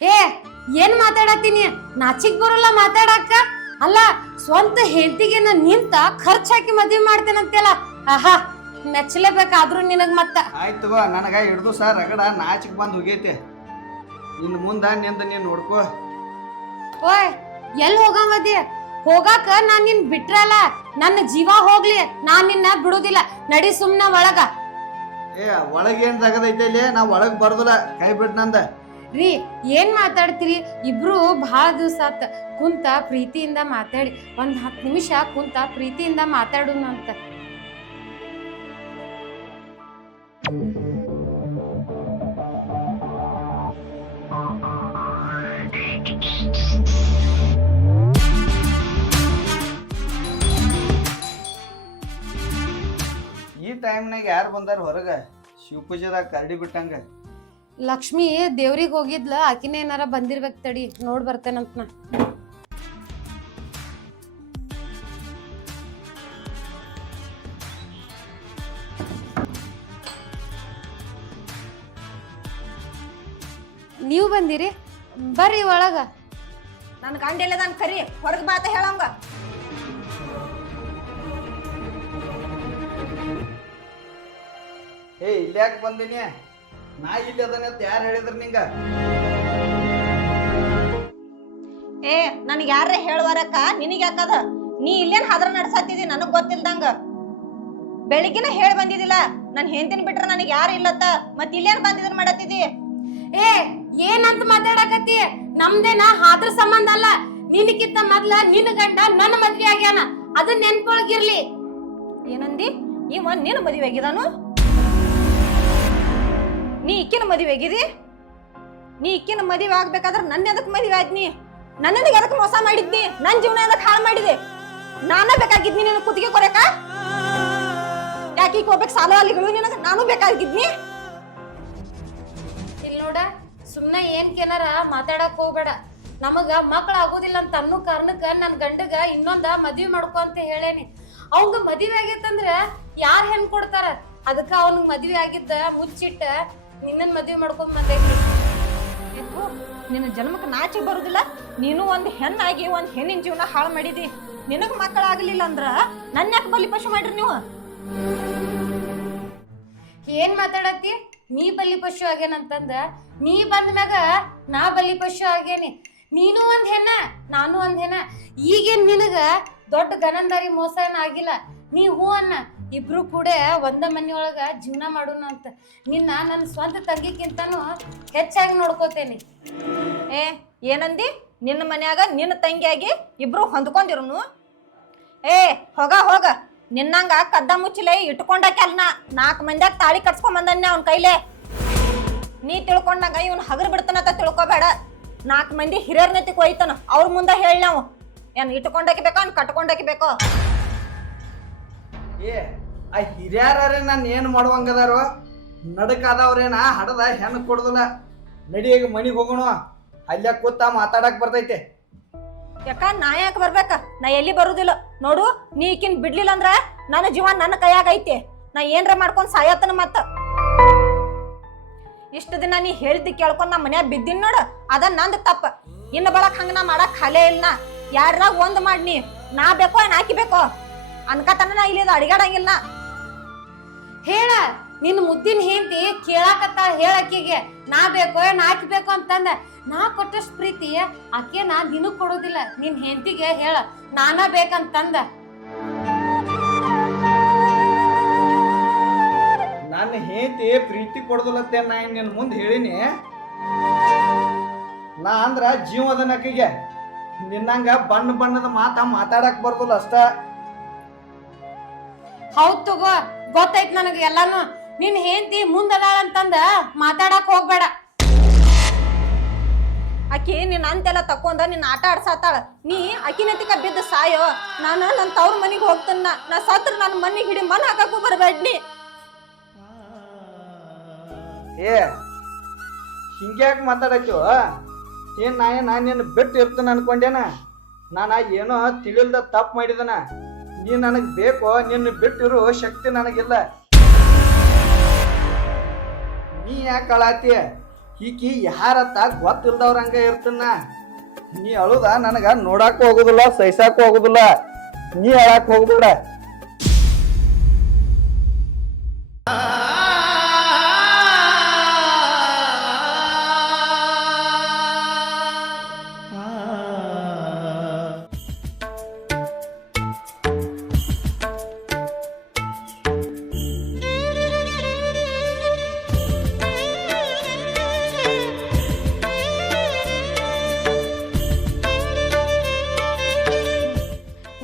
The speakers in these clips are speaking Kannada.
ಏ ಏನ್ ಮಾತಾಡತ್ತೀನಿ? ನಾಚಿಕ್ ಬರೋಲ್ಲ ಮಾತಾಡಕ್ಕ. ಅಲ್ಲ, ಸ್ವಂತ ಹೆಂಡತಿಗೆ ನಿಂತ ಖರ್ಚು ಹಾಕಿ ಮದ್ವೆ ಮಾಡ್ತೇನಂತೆಲ್ಲ. ಆಹಾ, ಮೆಚ್ಚಲೇಬೇಕಾದ್ರೂ ನಿನಗ್ ಮತ್ತ. ಆಯ್ತು ನನಗ ಹಿಡ್ದು ಸರ್ ರಗಡ ನಾಚಿಕ್ ಬಂದ್ ಹೋಗೈತಿ. ಇನ್ ಮುಂದ ನಿಂದ ನೀನ್ ನೋಡ್ಕೋ. ಓಯ್, ಎಲ್ಲಿ ಹೋಗಮದಿ? ಹೋಗಾಕ ನಾನ್ ನಿನ್ ಬಿಟ್ರಲ್ಲ, ನನ್ನ ಜೀವ ಹೋಗ್ಲಿ, ನಾನ್ ನಿನ್ನ ಬಿಡುದಿಲ್ಲ. ನಡಿ ಸುಮ್ನ ಒಳಗ. ಏ ಒಳಗೇನ್ ತಗದೈತೆ ಇಲ್ಲಿ? ನಾ ಒಳಗ್ ಬರ್ದಲ್ಲ, ಕೈ ಬಿಡ್ ನಂದ. ರೀ, ಏನ್ ಮಾತಾಡ್ತೀರಿ? ಇಬ್ರು ಬಹಳ ದಿವಸ ಆತ ಕುಂತ ಪ್ರೀತಿಯಿಂದ ಮಾತಾಡಿ, ಒಂದ್ 10 ನಿಮಿಷ ಕುಂತ ಪ್ರೀತಿಯಿಂದ ಮಾತಾಡೋಣ ಅಂತ. ಈ ಟೈಮ್ನಾಗ ಯಾರು ಬಂದಾರ ಹೊರಗ? ಶಿವಪೂಜೆದಾಗ ಕರಡಿ ಬಿಟ್ಟಂಗ. ಲಕ್ಷ್ಮಿ ದೇವ್ರಿಗೆ ಹೋಗಿದ್ಲ, ಆಕಿನ ಏನಾರ ಬಂದಿರ್ಬೇಕ. ತಡಿ ನೋಡ್ ಬರ್ತೇನಂತ ನಾ. ನೀವು ಬಂದಿರಿ, ಬರ್ರಿ ಒಳಗ. ನನ್ ಗಂಡ ಎಲ್ಲದಾನ್ ಕರಿ, ಹೊರಗ್ ಬಾತ ಹೇಳಂಗ. ಏ ಇಲ್ಯಾಕೆ ಬಂದಿನಿ? ನಾ ಇಲ್ಲಿ ಅದನ್ನ ಯಾರು ಹೇಳಿದ್ರ ನಿಂಗ? ಏ ನನ್ಗೆ ಯಾರ ಹೇಳುವರಕ್ಕ, ನಿನಗ್ ಯಾಕದ? ನೀ ಇಲ್ಲೇನ್ ಹದ್ರ ನಡ್ಸತ್ತಿದಿ ನನಗ್ ಗೊತ್ತಿಲ್ದಂಗ. ಬೆಳಿಗ್ಗೆನ ಹೇಳ್ ಬಂದಿದಿಲ್ಲ ನನ್ ಹೆಂಡತಿನ ಬಿಟ್ರ ನನಗ್ ಯಾರು ಇಲ್ಲತ್ತ, ಮತ್ ಇಲ್ಲೇನ್ ಬಂದಿದ್ರ ಮಾಡತ್ತಿದಿ? ಏ ಏನಂತ ಮಾತಾಡಕತ್ತಿ? ನಮ್ದೇನ ಹಾದ್ರ ಸಂಬಂಧ ಅಲ್ಲ. ನಿನಕ್ಕಿಂತ ಮೊದ್ಲ ನಿನ್ನ ಗಂಡ ನನ್ನ ಮದ್ವೆ ಆಗ್ಯಾನ, ಅದನ್ನ ನೆನ್ಪೊಳಗಿರ್ಲಿ. ಏನಂದಿ? ಇವ ನಿನ್ನ ಮದುವೆ ಆಗಿದಾನು? ನೀ ಇಕ್ಕಿನ ಮದುವೆ ಆಗಿದಿ? ನೀ ಇಕ್ಕಿನ ಮದುವೆ ಆಗ್ಬೇಕಾದ್ರ ನನ್ನ ಎದಕ್ ಮದುವೆ ಆದ್ನಿ? ನನ್ನದಕ್ಕೆ ಎದಕ್ ಮೋಸ ಮಾಡಿದ್ನಿ? ನನ್ ಜೀವನ ಎದಕ್ ಹಾಳು ಮಾಡಿದೆ? ನಾನ ಬೇಕಾಗಿದ್ನಿ ನಿನ್ನ ಕುತ್ತಿಗೆ ಕೊರಕ? ಯಾಕೆ ಹೋಗ್ಬೇಕು ಸಾಲ ಅಲ್ಲಿಗಳು ನಿನಗ? ನಾನು ಬೇಕಾಗಿದ್ನಿ. ಇಲ್ಲಿ ನೋಡ, ಸುಮ್ನೆ ಏನ್ಕೇನಾರ ಮಾತಾಡಕ್ ಹೋಗ್ಬೇಡ. ನಮಗ ಮಕ್ಳು ಆಗೋದಿಲ್ಲ ಅಂತ ಅನ್ನೋ ಕಾರಣಕ್ಕ ನನ್ ಗಂಡಗ ಇನ್ನೊಂದ ಮದ್ವಿ ಮಾಡ್ಕೊ ಅಂತ ಹೇಳೇನಿ. ಅವಂಗ ಮದ್ವಿ ಆಗೈತಂದ್ರ ಯಾರ್ ಹೆಣ್ ಕೊಡ್ತಾರ? ಅದಕ್ಕ ಅವನಿಗೆ ಮದ್ವಿ ಆಗಿದ್ದ ಮುಚ್ಚಿಟ್ಟ ನಿನ್ನನ್ ಮದ್ವಿ ಮಾಡ್ಕೊಂಡ್ ಬಂದೈತಿ. ನಿನ್ನ ಜನ್ಮಕ್ಕೆ ನಾಚಿಗೆ ಬರುದಿಲ್ಲ? ನೀನು ಒಂದ್ ಹೆಣ್ಣಾಗಿ ಒಂದ್ ಹೆಣ್ಣಿನ ಜೀವನ ಹಾಳು ಮಾಡಿದಿ. ನಿನಗ್ ಮಕ್ಕಳಾಗ್ಲಿಲ್ಲ ಅಂದ್ರ ನನ್ನ ಯಾಕೆ ಬಲಿ ಪಶು ಮಾಡ್ರಿ ನೀವು? ಏನ್ ಮಾತಾಡತ್ತಿ? ನೀ ಬಲಿ ಪಶು ಆಗ್ಯಾನಂತಂದ ನೀ ಬಂದ್ಮ್ಯಾಗ ನಾ ಬಲಿ ಪಶು ಆಗೇನಿ. ನೀನು ಒಂದ್ ಹೆಣ್ಣ, ನಾನು ಒಂದ್ ಹೆಣ್ಣ. ಈಗೇನ್ ನಿನಗ ದೊಡ್ಡ ಗನಂದಾರಿ ಮೋಸ ಏನ ಆಗಿಲ್ಲ. ನೀ ಹೂ ಅನ್ನ, ಇಬ್ರು ಕೂಡ ಒಂದ ಮನೆಯೊಳಗ ಜೀವನ ಮಾಡೋಣ ಅಂತ. ನಿನ್ನ ನನ್ನ ಸ್ವಂತ ತಂಗಿಕ್ಕಿಂತನೂ ಹೆಚ್ಚಾಗಿ ನೋಡ್ಕೋತೇನಿ. ಏ ಏನಂದಿ? ನಿನ್ನ ಮನ್ಯಾಗ ನಿನ್ನ ತಂಗಿಯಾಗಿ ಇಬ್ರು ಹೊಂದ್ಕೊಂಡಿರುನು? ಏ ಹೋಗ ಹೋಗ, ನಿನ್ನಂಗ ಕದ್ದ ಮುಚ್ಚಲೆ ಇಟ್ಕೊಂಡಾಕೆ ಅಲ್ನ 4 ಮಂದ್ಯಾಗ ತಾಳಿ ಕಟ್ಸ್ಕೊಂಡ್ ಬಂದನ್ನೆ ಅವನ್ ಕೈಲೆ. ನೀ ತಿಳ್ಕೊಂಡಾಗ ಇವನ್ ಹಗರ್ ಬಿಡ್ತಾನಂತ ತಿಳ್ಕೊಬೇಡ. 4 ಮಂದಿ ಹಿರಿಯರ್ನತಿಕ್ ಹೋಯ್ತಾನ, ಅವ್ರ ಮುಂದೆ ಹೇಳಿ ನಾವು ಏನ್ ಇಟ್ಕೊಂಡಾಕಿ ಬೇಕೋ ಅವ್ನ್ ಕಟ್ಕೊಂಡಾಕಿ ಬೇಕೋ? ಏ ಆ ಹಿರಿಯರೇ ನಾನು ಏನು ಮಾಡುವಂಗದಾರು? ನಡಕಾದವ್ರೇನ ಹಡದ ಹೆಣ್ಣು ಕೊಡುದಿಲ್ಲ. ನಡಿ ಈಗ ಮನಿಗೆ ಹೋಗೋಣ, ಅಲ್ಲೇ ಕೂತ ಮಾತಾಡಕ್ ಬರ್ತೈತೆ. ಯಾಕ ನಾ ಯಾಕೆ ಬರ್ಬೇಕ? ನಾ ಎಲ್ಲಿ ಬರುದಿಲ್ಲ ನೋಡು. ನೀ ಈಕಿನ್ ಬಿಡ್ಲಿಲ್ಲ ಅಂದ್ರ ನನ್ನ ಜೀವನ ನನ್ನ ಕೈಯಾಗ ಐತಿ. ನಾ ಏನ್ರ ಮಾಡ್ಕೊಂಡ್ ಸಾಯತನ ಮತ್ತ. ಇಷ್ಟ ದಿನ ನೀ ಹೇಳಿದ್ದಿ ಕೇಳ್ಕೊಂಡ್ ನಾ ಮನ್ಯಾಗ ಬಿದ್ದಿನ್ ನೋಡ, ಅದ ನಂದ್ ತಪ್ಪ. ಇನ್ನು ಬಳಕ್ ಹಂಗ ನಾ ಮಾಡಕ್ ಖಾಲೇ ಇಲ್ಲ. ಯಾರಾಗ ಒಂದ್ ಮಾಡ್ನಿ, ನಾ ಬೇಕೋ ಏನ್ ಹಾಕಿ ಬೇಕೋ ಅನ್ಕತನ ನಾ ಇಲ್ಲಿ ಅಡಿಗಾಡಂಗಿಲ್ಲ. ಹೇಳ, ನಿನ್ ಮುದ್ದಿನ ಹೆಂಡತಿ ಕೇಳಾಕತ್ತ, ಹೇಳಕ್ಕಿಗೆ ನಾ ಬೇಕೋ ಏನ್ ಹಾಕ್ಬೇಕು ಅಂತಂದ. ನಾ ಕೊಟ್ಟಷ್ಟು ಪ್ರೀತಿ ಆಕೆ ನಾ ನಿನಗ್ ಕೊಡೋದಿಲ್ಲ. ನಿನ್ ಹೆಂಡತಿಗೆ ಹೇಳ ನಾನ ಬೇಕಂತಂದ. ನನ್ನ ಹೆಂಡತಿ ಪ್ರೀತಿ ಕೊಡದಲ್ಲತ್ತೆ ನಾ ನಿನ್ ಮುಂದೆ ಹೇಳಿನಿ. ನಾ ಅಂದ್ರ ಜೀವದನಕಿಗೆ ನಿನ್ನಂಗ ಬಣ್ಣ ಬಣ್ಣದ ಮಾತಾಡಕ್ ಬರ್ದಲ್ಲ ಅಷ್ಟ. ಹೌದ್ ತಗೋ, ಗೊತ್ತೈತ್ ನನಗ ಎಲ್ಲಾನು. ನಿನ್ ಹೆಂಡತಿ ಮುಂದದಾಳ ಅಂತಂದ ಮಾತಾಡಕ್ ಹೋಗ್ಬೇಡ. ಆಕಿ ನಿನ್ನ ಅಂತೆಲ್ಲ ತಕೊಂಡ ನಿನ್ನ ಆಟ ಆಡ್ಸಾತಾಳ. ನೀ ಆಕಿನತಿಕ ಬಿದ್ದ ಸಾಯೋ. ನಾನು ನನ್ನ ತವ್ರ ಮನಿಗೆ ಹೋಗ್ತನ್ನ. ನಾ ಸತ್ರ ನನ್ನ ಮನಿಗೆ ಹಿಡಿ ಮನ್ ಹಾಕಕ್ಕೂ ಬರ್ಬೇಡ್ನಿ. ಏ ಹಿಂಗ್ಯಾಕೆ ಮಾತಾಡತ್ತೀವ? ಏನ್ ನಾ ನಿನ್ನ ಬಿಟ್ಟು ಇರ್ತೇನೆ ಅನ್ಕೊಂಡೇನ? ನಾನು ಏನೋ ತಿಳಿಲ್ದ ತಪ್ಪು ಮಾಡಿದನ. ನೀ ನನಗ್ ಬೇಕೋ, ನಿನ್ನ ಬಿಟ್ಟಿರೋ ಶಕ್ತಿ ನನಗಿಲ್ಲ. ನೀ ಯಾಕೆ ಅಳಾತಿ? ಈಕಿ ಯಾರತ್ತ ಗೊತ್ತಿಲ್ದವ್ರಂಗ ಇರ್ತನ. ನೀ ಅಳುದ ನನಗ ನೋಡಾಕ ಹೋಗುದಿಲ್ಲ, ಸಹಿಸಾಕ ಹೋಗುದಿಲ್ಲ. ನೀ ಅಳಾಕ್ ಹೋಗ್ಬೇಡ.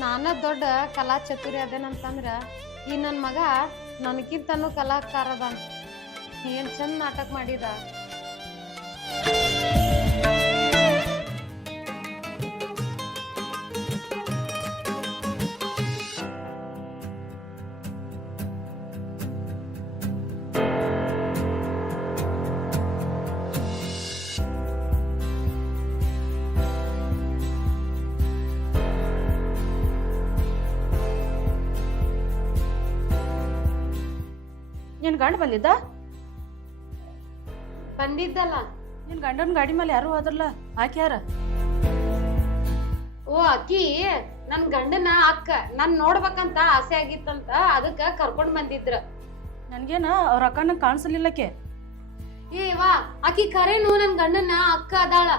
ನಾನ ದೊಡ್ಡ ಕಲಾ ಚತುರಿ ಅದೇನಂತಂದ್ರ ಈ ನನ್ ಮಗ ನನಗಿಂತನೂ ಕಲಾಕಾರ ಅದಾನ. ಏನ್ ಚಂದ ನಾಟಕ ಮಾಡಿದ. ನಿನ್ ಗಂಡ ಬಂದಿದ್ದ? ಬಂದಿದ್ದಲ್ಲ. ನಿನ್ ಗಂಡನ ಗಾಡಿ ಮೇಲೆ ಯಾರು ಹೋದ್ರಲ್ಲ, ಆಕೆ ಯಾರ? ಓ ಅಕ್ಕಿ ನನ್ ಗಂಡನ ಅಕ್ಕ. ನನ್ ನೋಡ್ಬೇಕಂತ ಆಸೆ ಆಗಿತ್ತಂತ ಅದಕ್ಕ ಕರ್ಕೊಂಡ್ ಬಂದಿದ್ರ. ನನ್ಗೇನ ಅವ್ರ ಅಕ್ಕನ ಕಾಣಿಸ್ಲಿಲ್ಲಕ್ಕೆ. ಏವಾ ಆಕಿ ಕರೇನು ನನ್ ಗಂಡನ ಅಕ್ಕ ಅದಾಳ.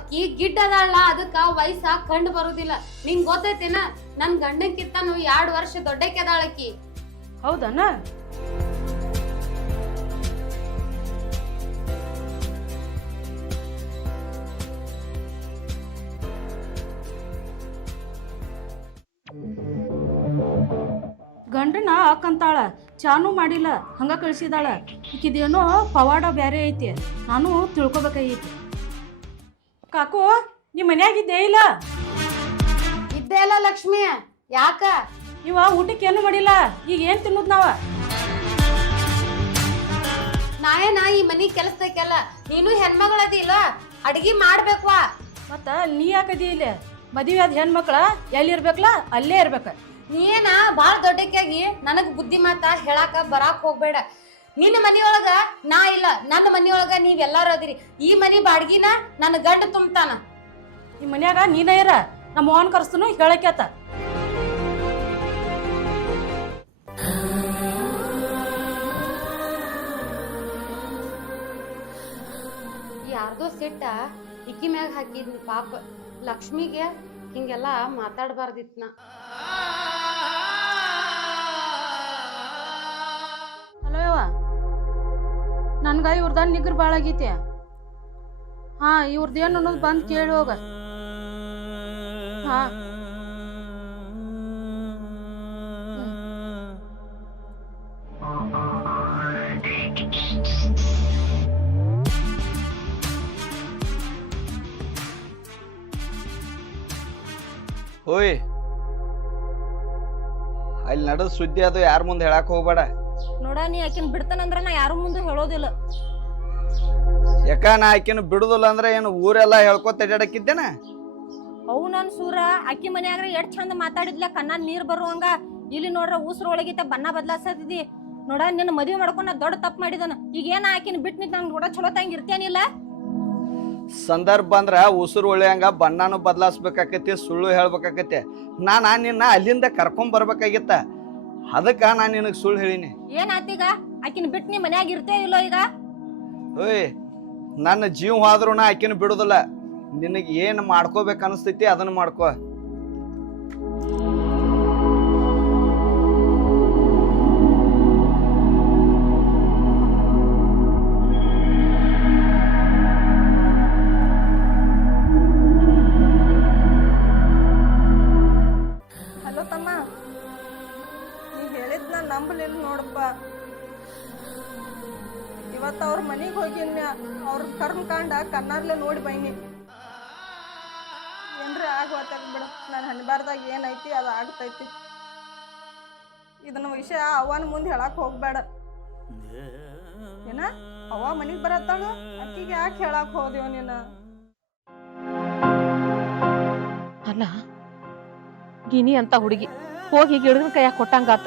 ಆಕಿ ಗಿಡ್ಡ ಅದಾಳ, ಅದಕ್ಕ ವಯಸ್ಸ ಕಂಡು ಬರುದಿಲ್ಲ. ನಿಂಗ್ ಗೊತ್ತೈತೇನ ನನ್ ಗಂಡನ್ಕಿಂತನು 2 ವರ್ಷ ದೊಡ್ಡಕ್ಕೆ ಅದಾಳ ಆಕಿ. ಹೌದನ? ಗಂಡನ ಅಕ್ಕಂತಾಳ, ಚಾನು ಮಾಡಿಲ್ಲ, ಹಂಗ ಕಳ್ಸಿದಾಳ. ಈಕಿದೇನೋ ಪವಾಡ ಬ್ಯಾರೆ ಐತಿ, ನಾನು ತಿಳ್ಕೊಬೇಕಾಗೈತಿ. ಕಾಕು, ನೀ ಮನ್ಯಾಗಿದ್ದೇ ಇಲ್ಲ? ಇದ್ದೇ ಇಲ್ಲ ಲಕ್ಷ್ಮಿ. ಯಾಕ? ಇವ ಊಟಕ್ಕೆ ಏನು ಮಾಡಿಲ್ಲ, ಈಗ ಏನ್ ತಿನ್ನೋದ್ ನಾವ? ನಾಯೇನ ಈ ಮನಿ ಕೆಲಸಕ್ಕೆಲ್ಲ ನೀನು ಹೆಣ್ಮಗಳದಿ ಇಲ್ಲ, ಅಡ್ಗಿ ಮಾಡ್ಬೇಕ್ವಾ. ಮತ್ತ ನೀ ಯಾಕದಿ ಇಲ್ಲಿ? ಮದುವೆ ಆದ ಹೆಣ್ಮಕ್ಳ ಎಲ್ಲಿ ಇರ್ಬೇಕಲ್ಲ ಅಲ್ಲೇ ಇರ್ಬೇಕ. ನೀನ ಬಾಳ ದೊಡ್ಡಕ್ಕಾಗಿ ನನಗ್ ಬುದ್ಧಿ ಮಾತ ಹೇಳಾಕ ಬರಾಕ್ ಹೋಗ್ಬೇಡ. ನಿನ್ನ ಮನಿಯೊಳಗ ನಾ ಇಲ್ಲ, ನನ್ನ ಮನಿಯೊಳಗ ನೀವೆಲ್ಲಾರು ಅದಿರಿ. ಈ ಮನಿ ಬಾಡ್ಗಿನ ನನ್ನ ಗಂಡ ತುಂಬ್ತಾನ. ಈ ಮನ್ಯಾಗ ನೀನ ಇರ, ನಮ್ಮ ಮೋಹನ್ ಕರ್ಸ್ತನು ಹೇಳಕ್ಯಾತ. ಯಾರ್ದೋ ಸಿಟ್ಟ ಇಕ್ಕಿ ಮ್ಯಾಗ ಹಾಕಿದ್ನಿ ಪಾಪ. ಲಕ್ಷ್ಮಿಗೆ ಹಿಂಗೆಲ್ಲ ಮಾತಾಡ್ಬಾರ್ದಿತ್ನ. ಹಲೋ ಯವ್ವ, ನನ್ಗ ಇವ್ರದ ನಿಗ್ರ ಭಾಳ ಆಗೈತಿ. ಹಾ, ಇವ್ರದ್ದೇನು ಅನ್ನೋದು ಬಂದು ಕೇಳಿ ಹೋಗ. ಹಾ, ಹೋಯ್ ಅಲ್ಲಿ ನಡೆದ ಸುದ್ದಿ ಅದು ಯಾರ ಮುಂದೆ ಹೇಳಕ್ ಹೋಗ್ಬೇಡ. ನೋಡ, ನೀ ಆಕಿನ ಬಿಡ್ತಾನಂದ್ರ ನಾ ಯಾರು ಮುಂದೆ ಹೇಳೋದಿಲ್ಲ. ಯಾಕ ನಾ ಆಕಿನ ಬಿಡುದಿಲ್ಲ ಅಂದ್ರೆ ಏನು ಊರೆಲ್ಲ ಹೇಳ್ಕೊತ ಅಡ್ಯಾಡಕ್ಕಿದ್ದೇನ? ಅವು ನನ್ ಸೂರ ಅಕ್ಕಿ ಮನ್ಯಾಗ್ರ ಎಷ್ಟ್ ಚಂದ ಮಾತಾಡಿದ್ಲ, ಕಣ್ಣ ನೀರ್ ಬರುವಂಗ. ಇಲ್ಲಿ ನೋಡ್ರ ಉಸ್ರೊಳಗಿತ ಬಣ್ಣ ಬದ್ಲಾಸತಿದಿ. ನೋಡ, ನಿನ್ನ ಮದ್ವಿ ಮಾಡ್ಕೊಂಡ್ ನಾ ದೊಡ್ಡ ತಪ್ಪು ಮಾಡಿದನ. ಈಗ ಏನ ಆಕಿನ ಬಿಟ್ಟು ನಿಂತ ನನ್ ಕೂಡ ಚಲೋ ತಂಗ ಇರ್ತೇನಿಲ್ಲ. ಸಂದರ್ಭ ಬಂದ್ರ ಉಸುರು ಒಳ್ಳೆಯಂಗ ಬಣ್ಣನು ಬದಲಾಯಿಸ್ಬೇಕಾಕತಿ, ಸುಳ್ಳು ಹೇಳ್ಬೇಕಾಕತಿ. ನಿನ್ನ ಅಲ್ಲಿಂದ ಕರ್ಕೊಂಡ್ ಬರ್ಬೇಕಾಗಿತ್ತ, ಅದಕ್ಕ ನಾನ್ ನಿನಗ್ ಸುಳ್ಳು ಹೇಳಿನಿ. ಏನ್ ಆತೀಗ? ಆಕಿನ ಬಿಟ್ಟು ನೀ ಮನ್ಯಾಗ ಇರ್ತೇ ಇಲ್ಲೋ ಈಗ? ಓಯ್, ನನ್ನ ಜೀವ ಹೋದ್ರು ನಾ ಆಕಿನ ಬಿಡುದಿಲ್ಲ. ನಿನಗ್ ಏನ್ ಮಾಡ್ಕೋಬೇಕು ಅನಿಸ್ತೈತಿ ಅದನ್ನ ಮಾಡ್ಕೋ. ಹಲೋ ತಮ್ಮ, ನೀ ಹೇಳಿದ್ನ ನಂಬಲಿಲ್ಲ ನೋಡಪ್ಪ. ಇವತ್ತು ಅವ್ರ ಮನೆಗೆ ಹೋಗಿನ, ಅವ್ರ ಕರ್ಮಕಾಂಡ ಕಣ್ಣಾರ್ಲೆ ನೋಡಿ ಬೈನಿ. ಏನ್ರಿ ಆಗೋತಾಗ ಬಿಡ, ನಾನು ಹಣಿಬಾರ್ದಾಗ ಏನೈತಿ ಅದು ಆಗ್ತೈತಿ. ಇದನ್ನ ವಿಷಯ ಅವನ ಮುಂದೆ ಹೇಳಕ್ ಹೋಗ್ಬೇಡ. ಏನ ಅವ್ವ ಮನೆಗೆ ಬರತ್ತಾಳು, ಅಕ್ಕಿಗೆ ಯಾಕೆ ಹೇಳಕ್ ಹೋದ್ಯೋ ನೀನು? ಅಲ್ಲ, ಗಿನಿ ಅಂತ ಹುಡುಗಿ ಹೋಗಿ ಗಿಡದ ಕೈಯಾಗ ಕೊಟ್ಟಂಗಾತ.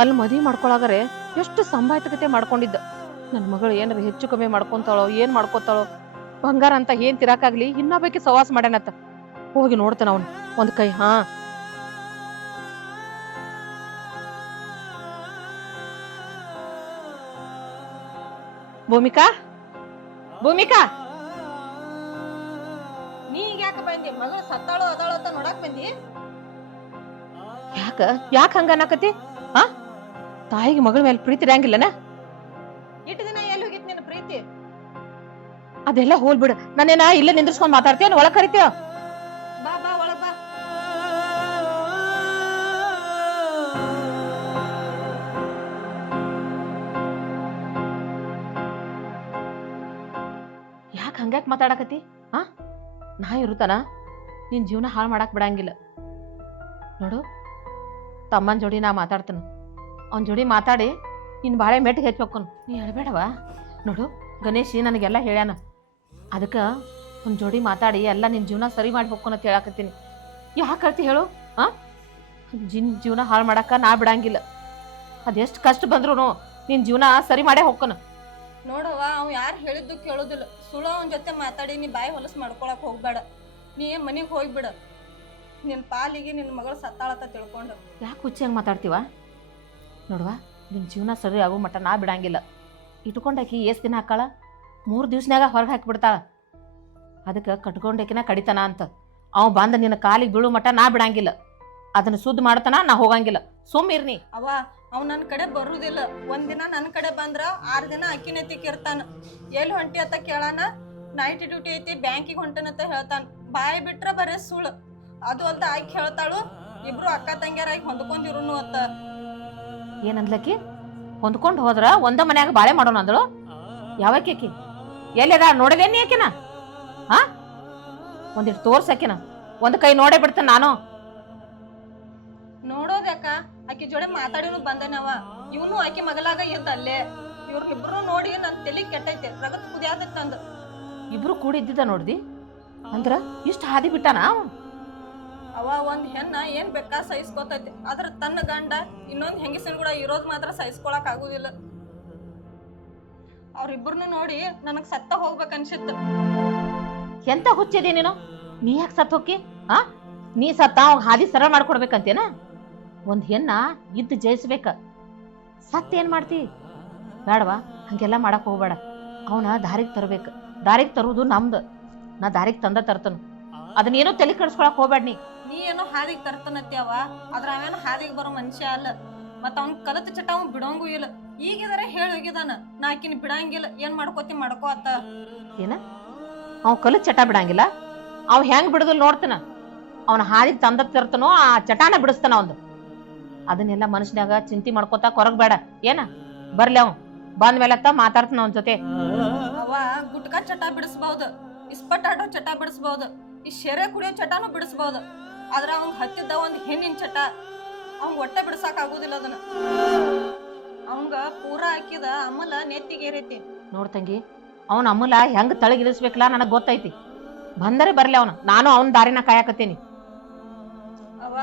ಅಲ್ಲಿ ಮದ್ವಿ ಮಾಡ್ಕೊಳಾಗರೆ ಎಷ್ಟು ಸಂಭಾಯ್ತಕತೆ ಮಾಡ್ಕೊಂಡಿದ್ದ. ನನ್ನ ಮಗಳು ಏನಾರ ಹೆಚ್ಚು ಕಮ್ಮಿ ಮಾಡ್ಕೊಂತಾಳೋ ಏನ್ ಮಾಡ್ಕೊತಾಳೋ, ಬಂಗಾರ ಅಂತ ಏನ್ ತಿರಾಕಾಗ್ಲಿ ಇನ್ನೊಬ್ಬಕ್ಕೆ ಸವಾಸ ಮಾಡ್ಯಾನತ್ತ. ಹೋಗಿ ನೋಡ್ತಾನ ಅವನ್ ಒಂದ್ ಕೈ. ಹಾ ಭೂಮಿಕಾ, ಭೂಮಿಕಾ, ನೀ ಈಗ ಯಾಕೆ ಬಂದಿ? ಮಗಳು ಸತ್ತಾಳೋ ಅದಾಳೋ ಅಂತ ನೋಡಕ್ ಬಂದಿ? ಯಾಕ ಹಂಗ ಅನ್ನಕತಿ? ಹಾ, ತಾಯಿಗೆ ಮಗಳ ಮೇಲೆ ಪ್ರೀತಿ ಇರಂಗಿಲ್ಲನ? ಇಟ್ಟು ದಿನ ಎಲ್ಲಿ ಹೋಗಿತ್ ನಿನ್ನ ಪ್ರೀತಿ? ಅದೆಲ್ಲ ಹೋಲ್ಬಿಡು. ನಾನೇನ ಇಲ್ಲೇ ನಿಂದ್ರಿಸ್ಕೊಂಡ್ ಮಾತಾಡ್ತೀಯ, ಒಳಗ್ ಕರಿತೀಯ? ಬಾ ಬಾ ಒಳಗ್ ಬಾ. ಯಾಕ ಹಂಗ್ಯಾಕ್ ಮಾತಾಡಕತಿ? ಹಾ, ನಾ ಇರುತ್ತಾನ ನಿನ್ ಜೀವನ ಹಾಳು ಮಾಡಕ್ ಬಿಡಂಗಿಲ್ಲ ನೋಡು. ತಮ್ಮನ ಜೋಡಿ ನಾ ಮಾತಾಡ್ತಾನ, ಅವನ್ ಜೋಡಿ ಮಾತಾಡಿ ನಿನ್ ಬಾಳೆ ಮೆಟ್ಟಿಗೆ ಹೆಚ್ಚೋಕ್ಕನು. ನೀ ಹೇಳ್ಬೇಡವಾ? ನೋಡು, ಗಣೇಶ್ ನನಗೆಲ್ಲ ಹೇಳ್ಯಾನ. ಅದಕ್ಕ ಒಂದ್ ಜೋಡಿ ಮಾತಾಡಿ ಎಲ್ಲ ನಿನ್ ಜೀವನ ಸರಿ ಮಾಡಿ ಹೋಗ್ಕೊನ ಅಂತ ಹೇಳಾಕತ್ತೀನಿ. ಯಾಕೆ ಹೇಳ್ತಿ ಹೇಳು? ಹಾ, ಜೀವನ ಹಾಳು ಮಾಡಾಕ ನಾ ಬಿಡಂಗಿಲ್ಲ. ಅದೆಷ್ಟು ಕಷ್ಟ ಬಂದ್ರು ನಿನ್ ಜೀವನ ಸರಿ ಮಾಡೇ ಹೋಗ್ಕೊನ. ನೋಡವ್ವ, ಅವ್ ಯಾರು ಹೇಳಿದ್ದು ಕೇಳೋದಿಲ್ಲ. ಸುಳ್ಳು ಅವನ ಜೊತೆ ಮಾತಾಡಿ ನೀ ಬಾಯಿ ಹೊಲಸು ಮಾಡ್ಕೊಳಕ್ ಹೋಗ್ಬೇಡ. ನೀ ಮನೆಗೆ ಹೋಗ್ಬಿಡ. ನಿನ್ನ ಪಾಲಿಗೆ ನಿನ್ನ ಮಗಳು ಸತ್ತಾಳತ್ತ ತಿಳ್ಕೊಂಡು. ಯಾಕೆ ಹುಚ್ಚಿ ಹಂಗೆ ಮಾತಾಡ್ತೀವ? ನೋಡುವ, ನಿನ್ನ ಜೀವನ ಸರಿ ಆಗೋ ಮಟ್ಟ ನಾ ಬಿಡಂಗಿಲ್ಲ. ಇಟ್ಕೊಂಡಾಕಿ ಎಷ್ಟು ದಿನ ಹಾಕಾಳ? 3 ದಿವ್ಸನಾಗ ಹೊರಗೆ ಹಾಕಿಬಿಡ್ತಾಳ. ಅದಕ್ಕೆ ಕಟ್ಕೊಂಡಾಕಿನ ಕಡಿತಾನ ಅಂತ. ಅವ ಬಂದ ನಿನ್ನ ಕಾಲಿಗೆ ಬೀಳು ಮಟ್ಟ ನಾ ಬಿಡಂಗಿಲ್ಲ. ಅದನ್ನ ಸುದ್ದ ಮಾಡ್ತಾನ, ನಾ ಹೋಗಂಗಿಲ್ಲ. ಸುಮ್ಮಿರ್ನಿ. ಅವ ನನ್ನ ಕಡೆ ಬರುದಿಲ್ಲ. ಒಂದಿನ ನನ್ನ ಕಡೆ ಬಂದ್ರ 6 ದಿನ ಅಕ್ಕಿನತಿಕ್ ಇರ್ತಾನ. ಎಲ್ಲಿ ಹೊಂಟಿ ಅಂತ ಕೇಳಾನ, ನೈಟ್ ಡ್ಯೂಟಿ ಐತಿ ಬ್ಯಾಂಕಿಗೆ ಹೊಂಟನಂತ ಹೇಳ್ತಾನ. ಬಾಯಿ ಬಿಟ್ರ ಬರೇ ಸುಳ್ಳು. ಅದು ಅಲ್ದ ಆಕಿ ಹೇಳ್ತಾಳು, ಇಬ್ರು ಅಕ್ಕ ತಂಗಿಯರಾಗಿ ಹೊಂದ್ಕೊಂಡಿರುನು ಅಂತ. ಏನಂದ್ಲಕ್ಕಿ? ಹೊಂದ್ಕೊಂಡು ಹೋದ್ರ ಒಂದ ಮನ್ಯಾಗ ಬಾಳೆ ಮಾಡೋಣ ಅಂದಳು. ಯಾವಕ್ಕಿ? ಎಲ್ಲದ ನೋಡಲೇನಿ ಆಕಿನ? ಹಾ, ಒಂದಿಟ್ಟು ತೋರ್ಸಕಿನ. ಒಂದ್ ಕೈ ನೋಡೇ ಬಿಡ್ತಾನ ನಾನು. ನೋಡೋದ್ಯಾಕ? ಆಕಿ ಜೋಡೆ ಮಾತಾಡಿನು ಬಂದನವ. ಇವನು ಆಕಿ ಮಗಲಾಗ ಇದ್ದ ಅಲ್ಲೇ. ಇವ್ರನ್ನಿಬ್ರು ನೋಡಿ ನನ್ ತಲಿ ಕೆಟ್ಟೈತೆ, ರಗತ್ ಕುದಿಯಾದಂದ. ಇಬ್ರು ಕೂಡಿದ್ದ ನೋಡ್ದಿ ಅಂದ್ರ ಇಷ್ಟ ಹಾದಿ ಬಿಟ್ಟಾನ ಅವ ಒಂದ್ ಹೆಣ್ಣ ಏನ್ ಬೇಕಾ ಸಹಿಸ್ಕೊತೈತಿ. ಆದ್ರ ತನ್ನ ಗಂಡ ಇನ್ನೊಂದ್ ಹೆಂಗಸಿನ ಕೂಡ ಇರೋದ್ ಮಾತ್ರ ಸಹಿಸ್ಕೊಳಕ್ ಆಗುದಿಲ್ಲ. ಅವ್ರಿಬ್ರನ್ನು ನೋಡಿ ನನಗ್ ಸತ್ತ ಹೋಗ್ಬೇಕನ್ಸಿತ್ತು. ಎಂತ ಹುಚ್ಚಿದೆ ನೀನು? ನೀ ಯಾಕೆ ಸತ್ ಹೋಗಿ? ಆ, ನೀ ಸತ್ತ ಅವ್ ಹಾದಿ ಸರಳ ಮಾಡ್ಕೊಡ್ಬೇಕಂತೇನ? ಒಂದ್ ಹೆಣ್ಣ ಇದ್ದು ಜಯಿಸ್ಬೇಕ. ಸತ್ ಏನ್ ಮಾಡ್ತಿ? ಬೇಡವಾ, ಹಂಗೆಲ್ಲ ಮಾಡಕ್ ಹೋಗ್ಬೇಡ. ಅವನ ದಾರಿಗೆ ತರ್ಬೇಕು. ದಾರಿಗೆ ತರುವುದು ನಮ್ದು. ನಾ ದಾರಿಗೆ ತಂದ ತರ್ತನು. ಅದನ್ನೇನೋ ತಲೆ ಕೆಡಿಸ್ಕೊಳಕ್ ಹೋಗ್ಬೇಡ. ನೀ ಏನೋ ಹಾದಿಗೆ ತರ್ತನತ್ಯಾವ, ಆದ್ರ ಅವೇನೋ ಹಾದಿಗೆ ಬರೋ ಮನುಷ್ಯ ಅಲ್ಲ. ಮತ್ತ ಅವ್ನ ಕಲತ ಚಟ ಅವ್ ಬಿಡೋಂಗೂ ಇಲ್ಲ. ಈಗಿದಾರೆ ಹೇಳಿ ಹೋಗಿದಾನ, ನಾ ಆಕಿನ ಬಿಡಂಗಿಲ್ಲ. ಏನ್ ಮಾಡ್ಕೋತಿ ಮಾಡ್ಕೋ ಅತ್ತ. ಏನ ಅವ್ ಕಲತ್ ಚಟ ಬಿಡಂಗಿಲ್ಲ? ಅವ್ ಹೆಂಗ್ ಬಿಡುದಿಲ್ಲ ನೋಡ್ತಾನ. ಅವನ ಹಾದಿಗೆ ತಂದ ತರ್ತನೋ, ಆ ಚಟಾನ ಬಿಡಿಸ್ತಾನ ಅವಂದು. ಅದನ್ನೆಲ್ಲ ಮನುಷ್ಯನಾಗ ಚಿಂತೆ ಮಾಡ್ಕೋತಾ ಕೊರಗ್ ಬೇಡ. ಏನ ಬರ್ಲಿ ಅವ್ ಬಂದ ಮೇಲತ್ತ ಮಾತಾಡ್ತಾನ ಅವನ ಜೊತೆ. ಅವ ಗುಟ್ಕಾ ಚಟ ಬಿಡಿಸ್ಬಹುದು, ಇಸ್ಪಟ್ ಆಡೋ ಚಟ ಬಿಡಿಸ್ಬಹುದು, ಈ ಶೆರೆ ಕುಡಿಯೋ ಚಟಾನು ಬಿಡಿಸ್ಬಹುದು. ಆದ್ರ ಅವ್ನ್ ಹತ್ತಿದ್ದ ಒಂದ್ ಹೆಣ್ಣಿನ ಚಟ ಅವ್ನ್ ಒಟ್ಟೆ ಬಿಡ್ಸಾಕ್ ಆಗುದಿಲ್ಲ. ಅದನ್ನ ಅವಂಗ ಪೂರಾ ಹಾಕಿದ ಅಮಲ ನೆತ್ತಿಗೇರೈತಿ. ನೋಡ್ತಂಗಿ, ಅವನ ಅಮೂಲ ಹೆಂಗ್ ತಳಗಿಳಿಸ್ಬೇಕಲ್ಲ ನನಗ್ ಗೊತ್ತೈತಿ. ಬಂದರೆ ಬರ್ಲಿ ಅವನು. ನಾನು ಅವನ ದಾರಿನ ಕಾಯಕತ್ತೀನಿ. ಅವ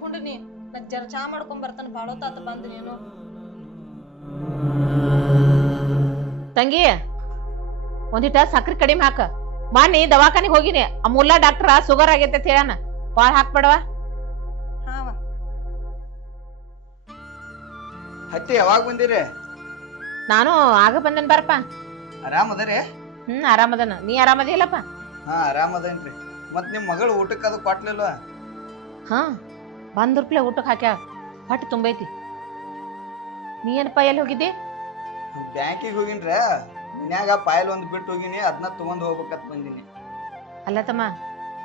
ಕುಂಡನಿ ನಾ ಜರ ಚಾ ಮಾಡ್ಕೊಂಡ್ ಬರ್ತಾನ. ಬಾಳೋತಾತ ಬಂದ್ ನೀನು. ತಂಗಿ, ಒಂದಿಟ ಸಕ್ರಿ ಕಡಿಮೆ ಹಾಕ. ಮಾನಿ ದವಾಖಾನಿಗೆ ಹೋಗಿನಿ. ಆ ಮುಲ್ಲಾ ಡಾಕ್ಟರ್ ಶುಗರ್ ಆಗೈತೆ ಅಂತ ಹೇಳಾನ. ಬಾಳ್ ಹಾಕ್ಬೇಡವಾ? ಹಾವ ಹತ್ತಿ ಯಾವಾಗ ಬಂದಿರಿ? ನಾನು ಆಗ ಬಂದನ್ ಬಾರಪ್ಪ. ಆರಾಮದರಿ? ಆರಾಮದನ. ನೀ ಆರಾಮದಿಲ್ಲಪ್ಪ? ಹಾ, ಆರಾಮದೇನ್ರಿ. ಮತ್ ನಿಮ್ ಮಗಳು ಊಟಕ್ಕೆ ಅದು ಕೊಟ್ಲಿಲ್ವ? ಹಾ, ಬಂದ್ರಪ್ಲೆ ಊಟಕ್ಕೆ ಹಾಕ್ಯಾವ. ಹೊಟ್ಟೆ ತುಂಬೈತಿ. ನೀ ಏನಪ್ಪ ಎಲ್ಲಿ ಹೋಗಿದ್ದಿ? ಬ್ಯಾಂಕಿಗೆ ಹೋಗಿನ್ರ. ಮನ್ಯಾಗ ಪಾಯಲ್ ಒಂದ್ ಬಿಟ್ಟು ಹೋಗಿನಿ, ಅದನ್ನ ತಗೊಂಡ್ ಹೋಗ್ಬೇಕಂತ ಬಂದಿನಿ. ಅಲ್ಲ ತಮ್ಮ,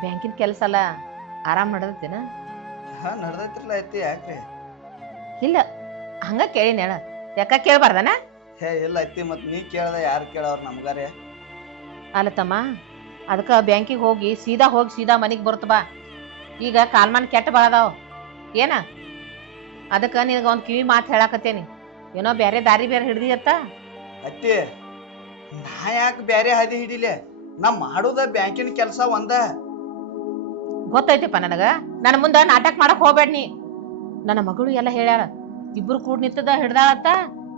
ಬ್ಯಾಂಕಿನ ಕೆಲಸ ಅಲ್ಲ, ಆರಾಮ್ ನಡೆದತ್ತೇನ? ಹಾ, ನಡ್ದೈತ್ರಲ್ಲ. ಐತಿ ಯಾಕ್ರಿ? ಇಲ್ಲ, ಹಂಗ ಕೇಳಿನ ಹೇಳ. ಯಾಕ ಕೇಳ್ಬಾರ್ದನ? ಹೇ ಇಲ್ಲ ಐತಿ. ಮತ್ ನೀ ಕೇಳ್ದ ಯಾರು ಕೇಳವ್ರ ನಮ್ಗಾರೆ? ಅಲ್ಲ ತಮ್ಮ, ಅದಕ್ಕ ಬ್ಯಾಂಕಿಗೆ ಹೋಗಿ ಸೀದಾ ಮನಿಗ್ ಬರುತ್ತ ಬಾ. ಈಗ ಕಾಲ್ಮಾನ್ ಕೆಟ್ಟ ಬಾಳದಾವ್ ಏನ. ಅದಕ್ಕ ನಿನಗ ಒಂದ್ ಕಿವಿ ಮಾತು ಹೇಳಾಕತ್ತೇನಿ. ಏನೋ ಬ್ಯಾರೆ ದಾರಿ ಬೇರೆ ಹಿಡ್ದಿಯತ್ತ. ಅತ್ತಿ, ನಾ ಯಾಕೆ ಬ್ಯಾರೆ ಹಾದಿ ಹಿಡಿಲೆ? ನಾ ಮಾಡುದ ಬ್ಯಾಂಕಿನ ಕೆಲಸ ಒಂದ. ಗೊತ್ತೈತಿಪ್ಪ ನನಗ. ನನ್ನ ಮುಂದ ನಾಟಕ ಮಾಡಕ್ ಹೋಗ್ಬೇಡ ನೀ. ನನ್ನ ಮಗಳು ಎಲ್ಲ ಹೇಳ್ಯಾರ ಇಬ್ರು ಕೂಡ ನಿಂತದ ಹಿಡ್ದಾಳತ್ತ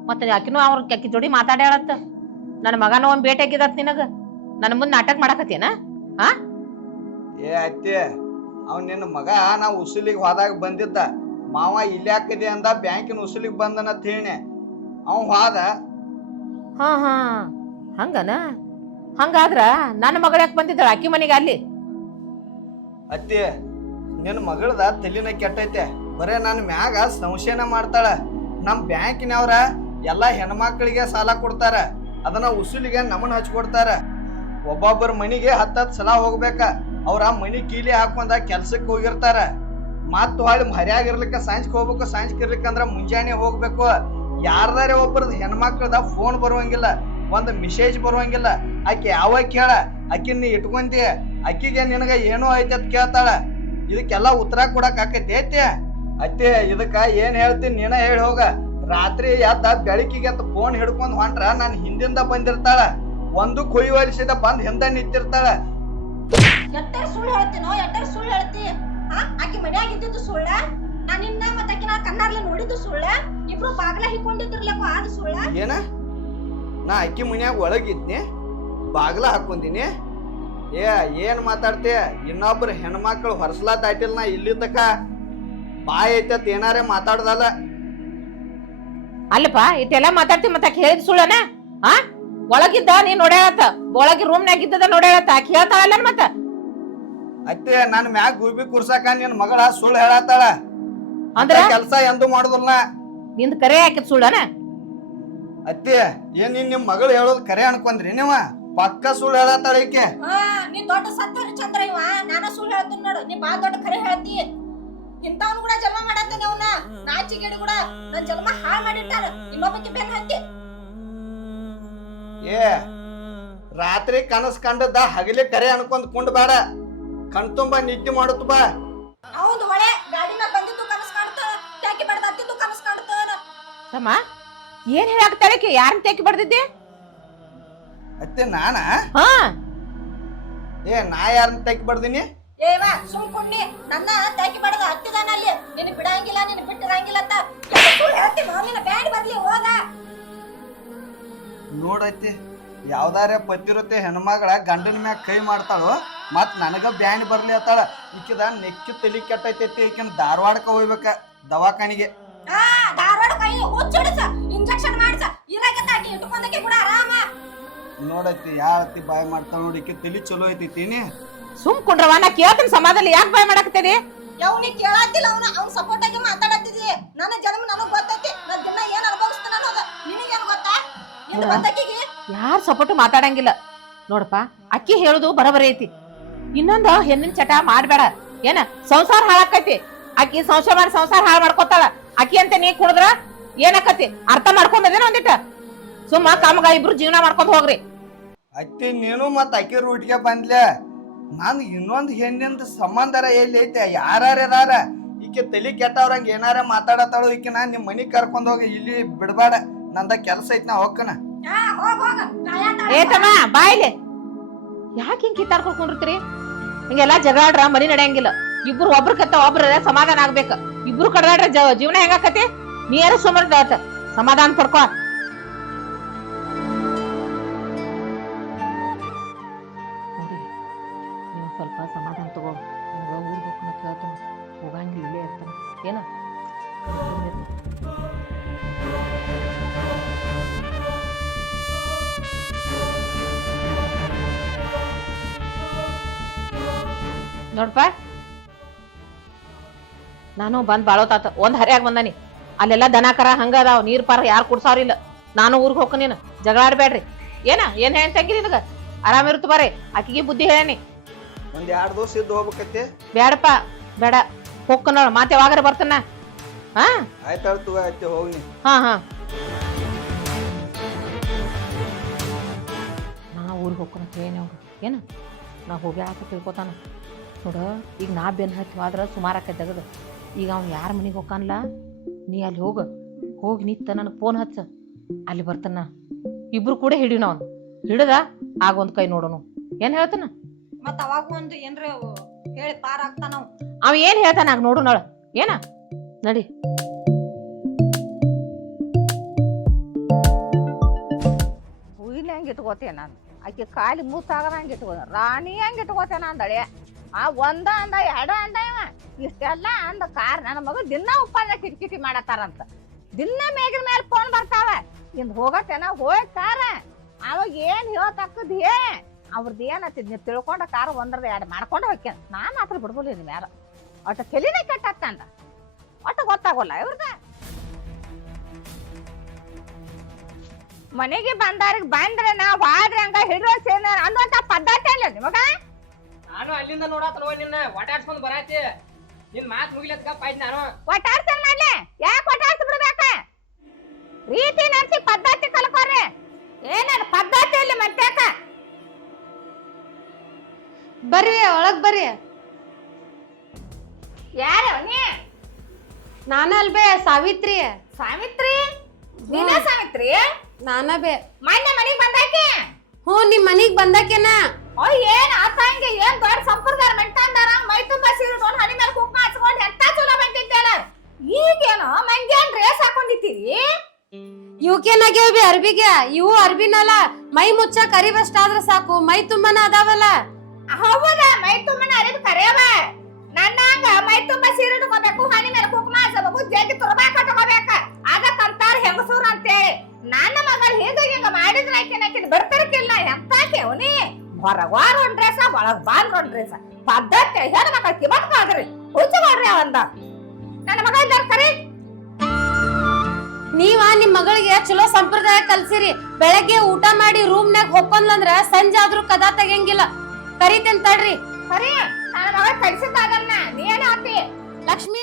ಮತ್ತೆ ಆಕಿನೂ ಅವ್ರ ಅಕ್ಕಿ ಜೋಡಿ ಮಾತಾಡ್ಯಾಳತ್ತ ನನ್ನ ಮಗನ ಒಂದ್ ಭೇಟಿ ಆಗಿದತ್ ನಿನಗ ನನ್ನ ಮುಂದ್ ನಾಟಕ ಮಾಡಾಕತ್ತೇನ ಹಾ ಏ ಅತ್ತಿ ಅವ್ ನಿನ್ನ ಮಗ ನಾ ಉಸುಲಿಗೆ ಹೋದಾಗ ಬಂದಿದ್ದ ಮಾವ ಇಲ್ಲಿ ಹಾಕಿದೆ ಅಂದ ಬ್ಯಾಂಕಿನ ಉಸುಲಿಗೆ ಬಂದನಂತ ಹೇಳಿ ಅವ್ ಹೋದ. ಹಾ ಹಾ ಹಂಗನ ಹಂಗಾದ್ರ ನನ್ನ ಮಗಳ ಯಾಕೆ ಬಂದಿದ್ದಾಳ ಅಕ್ಕಿ ಮನೆಗೆ ಅಲ್ಲಿ ಅತ್ತಿ ನಿನ್ನ ಮಗಳದ ತಲಿನ ಕೆಟ್ಟೈತೆ ಬರೇ ನನ್ನ ಮ್ಯಾಗ ಸಂಶಯನ ಮಾಡ್ತಾಳ. ನಮ್ ಬ್ಯಾಂಕಿನವ್ರ ಎಲ್ಲಾ ಹೆಣ್ಮಕ್ಳಿಗೆ ಸಾಲ ಕೊಡ್ತಾರ ಅದನ್ನ ಉಸುಲಿಗೆ ನಮನ್ ಹಚ್ಕೊಡ್ತಾರ. ಒಬ್ಬೊಬ್ಬರ ಮನಿಗೆ 10 ಸಲ ಹೋಗ್ಬೇಕ. ಅವ್ರ ಮನಿ ಕೀಲಿ ಹಾಕೊಂಡ ಕೆಲ್ಸಕ್ಕೆ ಹೋಗಿರ್ತಾರ. ಮತ್ ಹೊಳ್ಳಿ ಮರ್ಯಾಗಿರ್ಲಿಕ್ಕ ಸಾಂಜ್ಕ್ ಹೋಗ್ಬೇಕು, ಸಾಂಜ್ಕ್ ಇರ್ಲಿಕ್ಕಂದ್ರ ಮುಂಜಾನೆ ಹೋಗ್ಬೇಕು. ಯಾರ್ದಾರೆ ಒಬ್ಬರದ್ ಹೆಣ್ಮಕ್ಳದ ಫೋನ್ ಬರುವಂಗಿಲ್ಲ, ಒಂದ್ ಮೆಸೇಜ್ ಬರುವಂಗಿಲ್ಲ. ಆಕಿ ಯಾವಾಗ ಕೇಳ ಆಕಿನ್ ನೀ ಇಟ್ಕೊಂತಿ, ಅಕ್ಕಿಗೆ ನಿನಗ ಏನೋ ಐತಿ ಅಂತ ಕೇಳ್ತಾಳ. ಇದಕ್ಕೆಲ್ಲಾ ಉತ್ತರ ಕೊಡಕ್ ಆಕೈತಿ ಐತಿ ಅತ್ತಿ. ಇದಕ್ಕ ಏನ್ ಹೇಳ್ತೀನಿ ನೀನ ಹೇಳಿ ಹೋಗ. ರಾತ್ರಿ ಎದ್ದ ಬೆಳಕಿಗೆ ಅಂತ ಫೋನ್ ಹಿಡ್ಕೊಂಡ್ ಹೊಂಟ್ರ ನಾನ್ ಹಿಂದಿಂದ ಬಂದಿರ್ತಾಳ, ಒಂದು ಕೊಯ್ವಲಿಸಿದ ಬಂದ್ ಹಿಂದ ನಿಂತಿರ್ತಾಳ. ಎಟ್ಟರ್ ಸುಳ್ಳು ಹೇಳ್ತೀನೋ ಎಟ್ಟರ್ ಸುಳ್ಳು ಹೇಳ್ತಿ ಆಕಿ ಮನ್ಯಾಗ ಇದ್ದಿದ್ದು ಸುಳ್ಳ ನಾನ್ ನಿನ್ನ ಮತ್ತೆ ಆಕಿ ನಾ ಕಣ್ಣಾರ್ಲಿ ನೋಡಿದ್ದು ಸುಳ್ಳ ಇಬ್ರು ಬಾಗ್ಲ ಹಿಕ್ಕೊಂಡಿದ್ರಲ್ಲಪ್ಪ ಅದು ಸುಳ್ಳ ಏನ ನಾ ಅಕ್ಕಿ ಮನ್ಯಾಗ ಒಳಗಿದ್ನಿ ಬಾಗ್ಲ ಹಾಕೊಂದಿನಿ? ಏನ್ ಮಾತಾಡ್ತಿ? ಇನ್ನೊಬ್ರು ಹೆಣ್ಮಕ್ಳು ಹೊರಸ್ಲಾ ದಾಟಿಲ್ ನಾ ಇಲ್ಲಿದ್ದಕ್ಕ ಬಾಯ್ ಐತತ್ ಏನಾರೇ ಮಾತಾಡ್ದಲ್ಲ. ಅಲ್ಲಪ್ಪ ಇಟ್ಟೆಲ್ಲ ಮಾತಾಡ್ತಿ ಮತ್ತ ಆಕಿ ಹೇಳಿದ್ ಸುಳ್ಳನ ಹಾ ಒಳಗಿದ್ದ ನೀನ್ ನೋಡ್ಯಾಳತ್ತ ಒಳಗಿ ರೂಮ್ನಾಗ ಇದ್ದದ ನೋಡ್ಯಾಳತ್ತ ಆಕಿ ಹೇಳ್ತಾಳಲ್ಲ ಮತ್ತ ಅತ್ತೆ ನನ್ ಮ್ಯಾಗ ಗುಬಿ ಕುರ್ಸಾಕ ನಿನ್ ಮಗಳ ಸುಳ್ಳು ಹೇಳತ್ತಾಳ. ಅಂದ್ರ ಕೆಲ್ಸ ಎಂದು ಮಾಡುದಿಲ್ಲ. ನಿಂದ ಕರೆ ಹಾಕಿದ್ ಸುಳ್ಳನ? ಅತ್ತೆ ಏನ್ ನಿಮ್ ಮಗಳು ಹೇಳೋದ್ ಕರೆ ಅನ್ಕೊಂಡ್ರಿ ನೀವ? ಪಕ್ಕ ಸುಳ್ಳು ಹೇಳತ್ತಾಳ ಈಕೆ. ನೀ ದೊಡ್ಡ ಸತ್ಯ ಚಂದ್ರ ಇವ ನಾನ ಸುಳ್ಳು ಹೇಳ್ತೀನಿ ನೋಡು. ನೀ ಬಾ ದೊಡ್ಡ ಖರೆ ಹೇಳ್ತಿ. ಇಂಥವ್ನು ಕೂಡ ಜನ್ಮ ಮಾಡತ್ತೇನೆ ಅವನ ನಾಚಿಗೇಡಿ ಕೂಡ ನನ್ ಜನ್ಮ ಹಾಳು ಮಾಡಿಟ್ಟಾರ. ಇನ್ನೊಬ್ಬಕ್ಕೆ ಬೆನ್ ಹತ್ತಿ ಏ ರಾತ್ರಿ ಕನಸ್ ಕಂಡದ ಹಗಲಿ ಕರೆ ಅನ್ಕೊಂಡ್ ಕುಂಡ್ ಬೇಡ, ಕಣ್ ತುಂಬಾ ನಿದ್ದೆ ಮಾಡುತ್ತ ಬಾ. ಹೌದು ಹೊಳೆ ಗಾಡಿನ ಬಂದಿದ್ದು ಕನಸ್ ಕಾಣ್ತಾನ, ಟ್ಯಾಕಿ ಬಡ್ದ ಹತ್ತಿದ್ದು ಕನಸ್ ಕಾಣ್ತಾನ. ತಮ್ಮ ಏನ್ ಹೇಳಾಕ್ತಾಳಕ್ಕೆ? ಯಾರನ್ನ ತೆಕ್ಕಿ ಬಡ್ದಿದ್ದೆ? ಅತ್ತೆ ನಾನ? ಹಾ ನಾ ಯಾರನ್ನ ತೆಕ್ಕಿ ಬಡ್ದಿನಿ? ಏವ ಸುಮ್ಕೊಂಡಿ ನನ್ನ ಟ್ಯಾಕಿ ಬಡ್ದ ಹತ್ತಿದಾನ ಅಲ್ಲಿ. ನಿನ್ನ ಬಿಡಂಗಿಲ್ಲ ನಿನ್ನ ಬಿಟ್ಟಿರಂಗಿಲ್ಲ ಅಂತ ಸುಳ್ಳು ಹೇಳ್ತೀನಿ. ನಿನ್ನ ಬ್ಯಾಡ್ ಬರ್ಲಿ ಹೋದ ನೋಡೈತಿ ಯಾವ್ದಾರ ಪತಿರತೆ ಹೆಣ್ಮಗಳ ಗಂಡನ ಮ್ಯಾಗ ಕೈ ಮಾಡ್ತಾಳು ಮತ್ ನನಗ ಬ್ಯಾಂಡ್ ಬರ್ಲಿ ಅತ್ತಾಳ. ಈಕಿದ ನೆಕ್ಕಿ ತಲಿ ಕೆಟ್ಟೈತಿ. ಈಕಿನ ಧಾರವಾಡಕ್ಕ ಹೋಗ್ಬೇಕ ದವಾಖಾನಿಗೆ. ಧಾರವಾಡ ಕೈ ಹುಚ್ಚಿಡಿಸ ಇಂಜೆಕ್ಷನ್ ಮಾಡಿಸ ಇರಾಕತ್ತಾಕಿ ಇಟ್ಕೊಂಡಕ್ಕೆ ಕೂಡ ಆರಾಮ. ನೋಡೈತಿ ಯಾವತ್ತಿ ಬಾಯ್ ಮಾಡ್ತಾಳ ನೋಡಿ. ಈಕಿ ತಲಿ ಚಲೋ ಐತಿ. ಸುಮ್ ಕುಂಡ್ರವ ನಾ ಕೇಳ್ತೀನಿ ಸಮಾಧಾನ ಯಾಕೆ ಬಾಯ್ ಮಾಡಾಕತ್ತೇನಿ? ಯವ್ನಿ ಕೇಳಾತಿಲ್ಲ ಅವ್ನ ಸಪೋರ್ಟ್ ಆಗಿ ಮಾತಾಡತ್ತಿದಿ. ನನ್ನ ಜನ್ಮ ನನಗ್ ಗೊತ್ತೈತಿ. ನನ್ ದಿನ ಏನ್ ಅನುಭವಿಸ್ತಾನ ಅನ್ನೋದು ನಿನಗೇನ್ ಗೊತ್ತಾ? ಇದು ಗೊತ್ತಾಕಿಗೆ ಯಾರು ಸಪೋರ್ಟ್ ಮಾತಾಡಂಗಿಲ್ಲ ನೋಡಪ್ಪ. ಅಕ್ಕಿ ಹೇಳುದು ಬರಬರಿ ಐತಿ. ಇನ್ನೊಂದು ಹೆಣ್ಣಿನ ಚಟ ಮಾಡ್ಬೇಡ. ಏನ ಸಂಸಾರ ಹಾಳಾಕೈತಿ. ಅಕ್ಕಿ ಸಂಸಾರ ಹಾಳು ಮಾಡ್ಕೊತಾಳ. ಅಕ್ಕಿ ಅಂತ ನೀ ಕುಡಿದ್ರ ಏನಾಕತಿ? ಅರ್ಥ ಮಾಡ್ಕೊಂಡದೇನ ಒಂದಿಟ್ಟ ಸುಮ್ಮ ಕಾಮಗ ಇಬ್ರು ಜೀವನ ಮಾಡ್ಕೊಂಡ್ ಹೋಗ್ರಿ. ಅತ್ತಿ ನೀನು ಮತ್ ಅಕ್ಕಿ ರೂಟ್ಗೆ ಬಂದ್ಲೆ. ನಾನು ಇನ್ನೊಂದ್ ಹೆಣ್ಣಿಂದ ಸಂಬಂಧರ ಎಲ್ಲಿ ಐತೆ? ಯಾರ್ಯಾರ ಈಕೆ ತಲಿ ಕೆಟ್ಟವ್ರಂಗ ಏನಾರ ಮಾತಾಡತಾಳು. ಈಕೆ ನಾನ್ ನಿಮ್ ಮನಿಗ್ ಕರ್ಕೊಂಡ್ ಹೋಗಿ ಇಲ್ಲಿ ಬಿಡ್ಬೇಡ, ನಂದ ಕೆಲ್ಸ ಐತಿ, ನಾ ಹೋಗ್ಕನ. ಏತಮ್ಮ ಬಾಯ್ಲೆ ಯಾಕೆ ಹಿಂಗ್ ಕಿತ್ತಾಡ್ಕೊಂಡ್ರಿರ್ತೀರಿ? ಹಿಂಗೆಲ್ಲಾ ಜಗಾಡ್ರ ಮನಿ ನಡೆಯಂಗಿಲ್ಲ. ಇಬ್ರು ಒಬ್ರ ಕತ್ತ ಒಬ್ರ ಸಮಾಧಾನ ಆಗ್ಬೇಕ. ಇಬ್ರು ಕಡ್ದಾಡ್ರ ಜೀವನ ಹೆಂಗಾಕತಿ? ನೀ ಯಾರು ಸುಮಾರ ಸಮಾಧಾನ ಪಡ್ಕೋ. ನೀವು ಸ್ವಲ್ಪ ಸಮಾಧಾನ ತಗೋ. ಊರ್ ಹೋಗ್ಕೊಂಡು ಕೇಳ್ತಾನ ಹೋಗಂಗಿಲ್ಲ, ಇಲ್ಲೇ ಇರ್ತಾನ ಏನ. ನೋಡ್ಪ ನಾನು ಬಂದ್ ಬಾಳೋತಾತ. ಒಂದ್ ಹರ್ಯಾಗ ಬಂದಾನಿ. ಅಲ್ಲೆಲ್ಲಾ ದನ ಕರ ಹಂಗ ಅದಾವ. ನೀರ್ ಪಾರ ಯಾರು ಕುಡ್ಸಾವ್ರಿಲ್ಲ. ನಾನು ಊರ್ಗ್ ಹೋಗ ನೀನು ಜಗಳಾಡ್ಬೇಡ್ರಿ. ಏನ್ ಹೇಳ್ತಂಗಿರಿ ನಿನಗ? ಆರಾಮಿರುತ್ತ ಬಾರಿ. ಆಕಿಗೆ ಬುದ್ಧಿ ಹೇಳೇನಿ. ಒಂದ್ 2 ದಿವಸ ಇದ್ದು ಹೋಗ್ಬೇಕತ್ತೆ. ಬೇಡಪ್ಪ ಬೇಡ ಹೋಗ್ಕ ನೋಡ. ಮಾತೆ ಯಾವಾಗಾರ ಬರ್ತಾನ. ಹಾ ಆಯ್ತು ಅತ್ತೆ ಹೋಗ್ನಿ. ಹಾ ನಾ ಊರಿಗೆ ಹೋಗ್ಕೊಳಕ್ ಏನ ಏನ ನಾ ಹೋಗಿ ಆತ ತಿಳ್ಕೊತಾನ ನೋಡ. ಈಗ ನಾ ಬೆನ್ ಹತ್ತಿ ಹೋದ್ರ ಸುಮಾರು ಆಕೈತೆ ತೆಗದು. ಈಗ ಅವ್ನು ಯಾರ ಮನೆಗೆ ಹೋಗ್ಕನ್ಲ, ನೀ ಅಲ್ಲಿ ಹೋಗಿ ನಿತ್ತ ನನಗೆ ಫೋನ್ ಹಚ್ಚ, ಅಲ್ಲಿ ಬರ್ತಾನ. ಇಬ್ರು ಕೂಡ ಹಿಡಿನ ಅವ್ನು ಹಿಡ್ದ ಆಗ ಒಂದ್ ಕೈ ನೋಡೋನು. ಏನ್ ಹೇಳ್ತಾನ? ಮತ್ತ ಅವಾಗ ಒಂದು ಏನ್ರ ಹೇಳಿ ಪಾರ್ ಆಗ್ತಾನ. ಅವ ಏನ್ ಹೇಳ್ತಾನ ಆಗ ನೋಡು ನೋಳ. ಏನ ನಡಿ. ಹೂವಿನ ಹೆಂಗೆ ಇಟ್ಕೋತೇನೆ ನಾನು, ಆಕೆ ಕಾಲಿ ಮೂಸಾಗದಂಗೆ ಇಟ್ಕೋದ, ರಾಣಿ ಹೆಂಗೆ ಇಟ್ಕೋತೇನೆ ಅಂದಳೆ. ಆ ಒಂದ ಅಂದ ಎರಡ ಅಂದ ಇವ ಇಷ್ಟೆಲ್ಲ ಅಂದ ಕಾರ್ ನನ್ನ ಮಗ ದಿನ ಉಪ್ಪಾದ ಕಿಟಕಿಟಿ ಮಾಡತ್ತಾರಂತ. ದಿನ ಮೇಗಿನ ಮೇಲೆ ಫೋನ್ ಬರ್ತಾವ, ಇಂದ್ ಹೋಗತ್ತೇನ ಹೋಯ್ ಕಾರ. ಅವಾಗ ಏನ್ ಹೇಳ್ತಕ್ಕದ್ ಅವ್ರದ್ದು ಏನತ್ತಿದ್ ನೀವು ತಿಳ್ಕೊಂಡ ಕಾರ್ ಒಂದ್ರದ ಎರಡು ಮಾಡ್ಕೊಂಡು ಹೋಗ್ಯ. ನಾ ಮಾತ್ರ ಬಿಡ್ಬೋಲ್ಲ ಇನ್ ಮ್ಯಾಲ. ಒಟ್ಟು ತಲಿನೇ ಕೆಟ್ಟತ್ತಂದ, ಒಟ್ಟು ಗೊತ್ತಾಗೋಲ್ಲ ಇವ್ರದ. ಮನೆಗೆ ಬಂದಾರಿಗೆ ಬಂದ್ರೆ ನಾವ್ ಆದ್ರೆ ಹಂಗ ಹಿಡ್ರೋ ಸೇನ ಅನ್ನುವಂತ ಪದ್ಧತಿ ಅಲ್ಲ ನಿಮಗ. ನಾನು ಅಲ್ಲಿಂದ ನೋಡಾತನವ ನಿನ್ನ ಒಟಾಡ್ಸ್ಕೊಂಡ್ ಬರಾತಿ. ನಿನ್ ಮಾತ್ ಮುಗಿಲತ್ ಗಪ್ಪ ಆಯ್ತು. ನಾನು ಒಟ್ಟಾಡ್ಸಲ್ ಮಾಡ್ಲಿ, ಯಾಕೆ ಒಟ್ಟಾಡ್ಸಿ ಬಿಡ್ಬೇಕ? ರೀತಿ ನಡ್ಸಿ ಪದ್ಧತಿ ಕಲ್ಕೋರಿ. ಏನಾರ ಪದ್ಧತಿ ಇಲ್ಲಿ ಮತ್ತಾಕ? ಬರ್ರಿ ಒಳಗ್ ಬರ್ರಿ. ಯಾರು ನೀ? ನಾನ ಅಲ್ಬೇ ಸಾವಿತ್ರಿ. ಸಾವಿತ್ರಿ? ನೀನ ಸಾವಿತ್ರಿ? ನಾನ ಬೇ. ಮೊನ್ನೆ ಮನಿಗ್ ಬಂದಾಕಿ? ಹ್ಞೂ ನಿಮ್ ಮನಿಗ್ ಬಂದಾಕೆನ. ಏನ್ ಆತಂಗೆ ಏನ್ ದೊಡ್ಡ ಸಂಪ್ರದಾಯ ಮೆಂಟಾಂದಾರ ಮೈ ತುಂಬಾ ಸೀರೆ ಉಟ್ಕೊಂಡು ಹನಿ ಮೇಲೆ ಕುಂಕುಮ ಹಚ್ಕೊಂಡು ಎಂತ ಚಲೋ ಬಂದಿದ್ದೇಳ. ಈಗೇನೋ ಮಂಗ್ಯಾನ್ ರೇಸ್ ಹಾಕೊಂಡಿತ್ತೀರಿ? ಇವಕ್ಕೇನಾಗ್ಯಾವ ಬಿ ಅರ್ಬಿಗೆ? ಇವು ಅರ್ಬಿನಲ್ಲ, ಮೈ ಮುಚ್ಚಾಕ ಅರಿಬಷ್ಟ ಆದ್ರ ಸಾಕು, ಮೈ ತುಂಬನ ಅದಾವಲ್ಲ. ಹೌದ, ಮೈ ತುಂಬನ ಅರಿಬ್ ಕರೆಯವ. ನನ್ನಂಗ ಮೈ ತುಂಬಾ ಸೀರೆ ಉಟ್ಕೋಬೇಕು, ಹನಿ ಮೇಲೆ ಕುಂಕುಮ ಹಚ್ಚಬೇಕು, ಜೇಗಿ ತುರ್ಬಾ ಕಟ್ಕೋಬೇಕ. ಅದಕ್ಕಂತಾರ ಹೆಂಗಸೂರ್ ಅಂತೇಳಿ. ನನ್ನ ಮಗಳು ಹಿಂಗ ಮಾಡಿದ್ರ ಆಕಿನ ಬರ್ತಾರಕ್ಕಿಲ್ಲ. ಎಂತಾಕೆವ್ ನೀ? ಹೊರಗಾರ ಒಂದ್ ಡ್ರೆಸ್, ಒಳಗ್ ಬಾಂದ್ರ ಒಂದ್ ಡ್ರೆಸ್. ಪದ್ಧತಿ ಹೆಣ್ಣು ಮಕ್ಕಳ ಕಿಮತ್ಕಾದ್ರಿ ಹುಚ್ಚ ಮಾಡ್ರಿ ಅವಂದ. ನನ್ನ ಮಗ ಇದ್ದಾರ ಕರಿ. ನೀವ ನಿಮ್ ಮಗಳಿಗೆ ಚಲೋ ಸಂಪ್ರದಾಯ ಕಲ್ಸಿರಿ. ಬೆಳಗ್ಗೆ ಊಟ ಮಾಡಿ ರೂಮ್ನಾಗ ಹೊಕ್ಕೊಂದ್ಲಂದ್ರ ಸಂಜೆ ಆದ್ರೂ ಕದಾ ತೆಗಿಯಂಗಿಲ್ಲ. ಕರಿತೇನ್ ತಡ್ರಿ. ಕರಿ, ನನ್ನ ಮಗ ಕಲ್ಸಿದ್ದಾಗನ್ನ ನೀ ಏನ ಆತಿ? ಲಕ್ಷ್ಮಿ